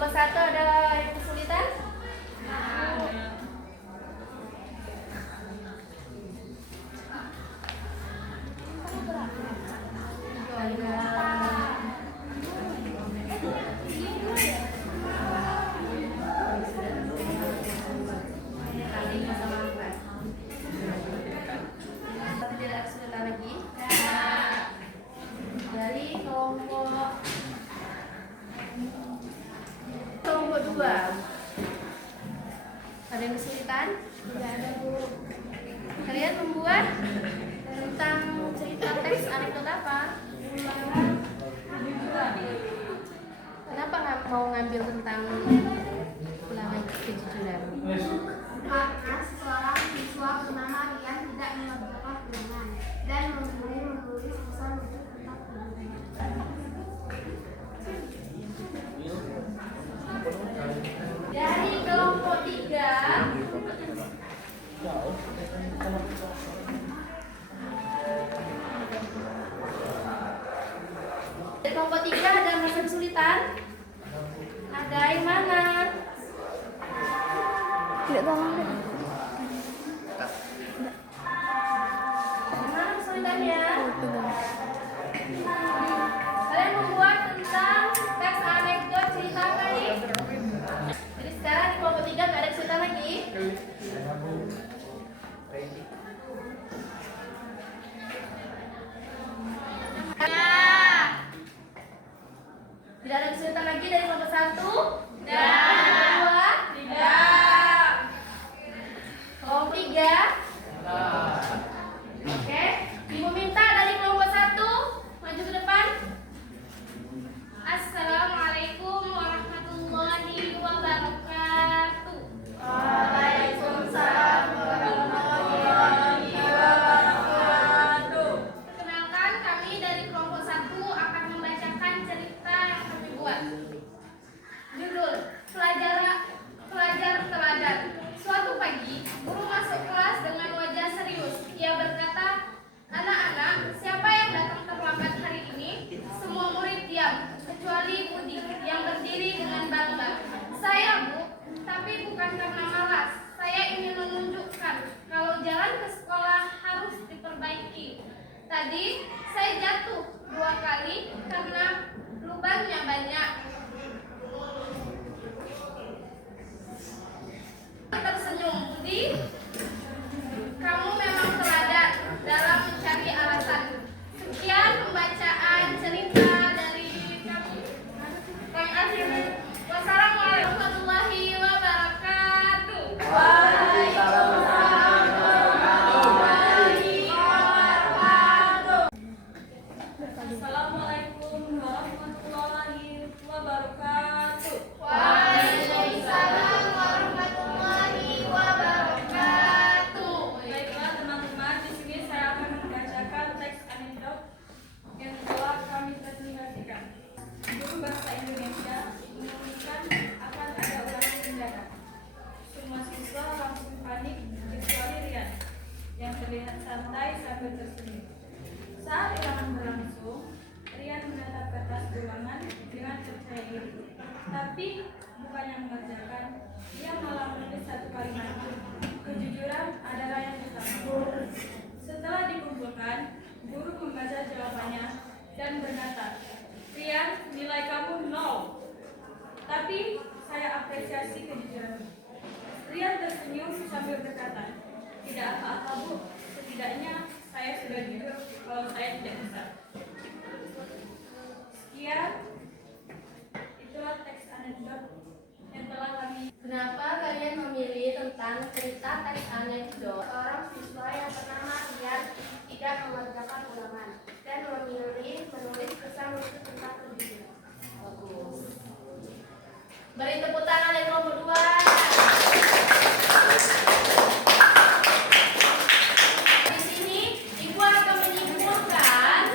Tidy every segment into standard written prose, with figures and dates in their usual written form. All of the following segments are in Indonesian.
kelompok 1 ada yang kesulitan? Tidak kesulitan lagi. Dari kelompok 2 ada yang kesulitan? Tidak ada, Bu. Kalian membuat tentang cerita teks anekdot apa? Kenapa nggak mau ngambil tentang ulangan kejujuran? Karena seorang siswa bernama Rian tidak mengerjakan ulangan dan menulis pesan untuk tentang kejujuran. Dari kelompok 3 dari kelompok 3 ada yang merasa kesulitan? Ada yang mana? Tidak tahu. Mana kesulitannya? Kalian membuat tentang teks anekdot cerita apa nih? Jadi sekarang di kelompok 3 nggak ada kesulitan lagi? Tidak ada kesulitan lagi dari kelompok 1? Tidak. Tidak. Kelompok 3? Oke. Ibu minta dari kelompok 1 maju ke depan. Assalamualaikum warahmatullahi wabarakatuh. Waalaikumsalam warahmatullahi wabarakatuh. Perkenalkan, kami dari kelompok 1 akan membacakan cerita yang kami buat. Judul Pelajar Teladan. Suatu pagi, guru masuk kelas dengan wajah serius. Ia berkata, "Anak-anak, siapa yang datang terlambat hari ini?" Semua murid diam, kecuali Budi yang berdiri dengan bangga. "Saya, Bu, tapi bukan karena malas. Saya ingin menunjukkan kalau jalan ke sekolah harus diperbaiki. Tadi saya jatuh 2 kali karena lubangnya banyak." Tersenyum, "Budi, kamu memang teladan dalam mencari alasan." Sekian pembacaan cerita dari kami. Kang Asyir. Wassalamualaikum warahmatullahi wabarakatuh. Waalaikumsalam warahmatullahi wabarakatuh. Assalamualaikum warahmatullahi wabarakatuh. Waalaikumsalam warahmatullahi wabarakatuh. Baiklah teman-teman, di sini saya akan membacakan teks anekdot yang telah kami presentasikan. Guru Bahasa Indonesia mengumumkan akan ada ulangan tindakan. Semua siswa langsung panik kecuali Rian yang terlihat santai sambil tersenyum. Saat ulangan berlangsung, Rian menatap kertas ulangan dengan percaya diri. Tapi bukannya mengerjakan, dia malah menulis satu kalimat. Kejujuran adalah yang utama. Setelah dikumpulkan, guru membaca jawabannya dan berkata, "Rian, nilai kamu 0. Tapi saya apresiasi kejujuranmu." Rian tersenyum sambil berkata, "Tidak apa-apa, Bu. Setidaknya saya sudah jujur kalau saya tidak bisa." Sekian, itulah teks anekdot yang telah kami. Kenapa kalian memilih tentang cerita teks anekdot? Seorang siswa yang bernama Rian tidak mengerjakan ulangan dan memilih menulis pesan untuk tentang kejujuran. Bagus. Beri tepuk tangan dari kelompok 2. Di sini Ibu akan menyimpulkan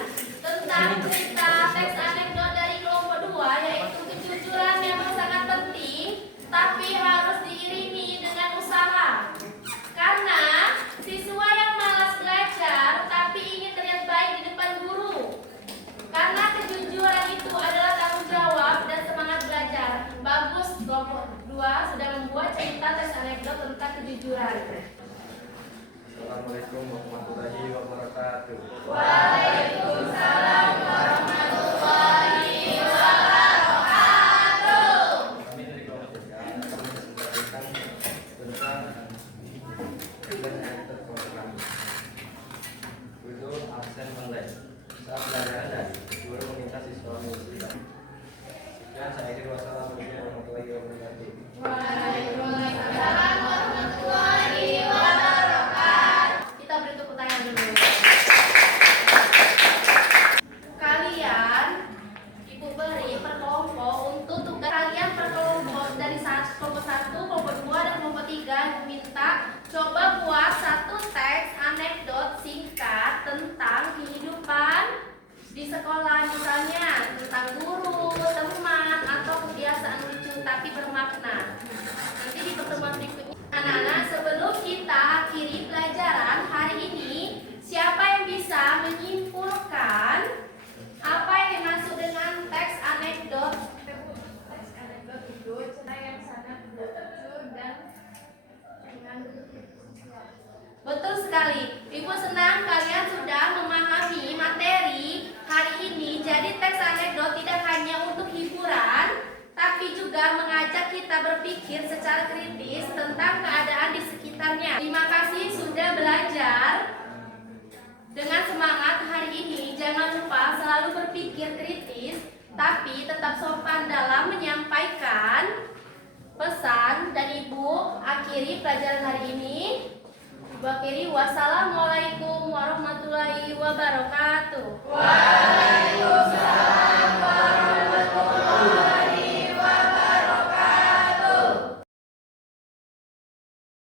Assalamualaikum warahmatullahi wabarakatuh. Waalaikumsalam warahmatullahi wabarakatuh. Kami dari kelompok 3 akan mempresentasikan tentang tugas editor kelompok kami. Judul absen online. Saat pelajaran dari guru meminta siswa mengisi. Sekian saya akhiri. Wassalamualaikum warahmatullahi wabarakatuh. Waalaikumsalam warahmatullahi wabarakatuh. Kita beri tepuk tangan dulu. Kalian Ibu beri per kelompok untuk tugas kalian per kelompok dari kelompok 1, kelompok 2 dan kelompok 3 diminta coba buat satu teks anekdot singkat tentang kehidupan di sekolah, misalnya tentang guru, teman, atau kebiasaan lucu tapi bermakna. Nanti di pertemuan berikutnya, anak-anak, sebelum kita akhiri pelajaran hari ini, siapa yang bisa menyimpulkan apa yang dimaksud dengan teks anekdot? Teks anekdot itu cerita yang sangat lucu dan mengandung Betul sekali. Ibu senang kalian sudah memahami materi hari ini. Jadi teks anekdot tidak hanya untuk hiburan, tapi juga mengajak kita berpikir secara kritis tentang keadaan di sekitarnya. Terima kasih sudah belajar dengan semangat hari ini. Jangan lupa selalu berpikir kritis, tapi tetap sopan dalam menyampaikan pesan. Dan Ibu akhiri pelajaran hari ini. Ibu akhiri, wassalamualaikum warahmatullahi wabarakatuh.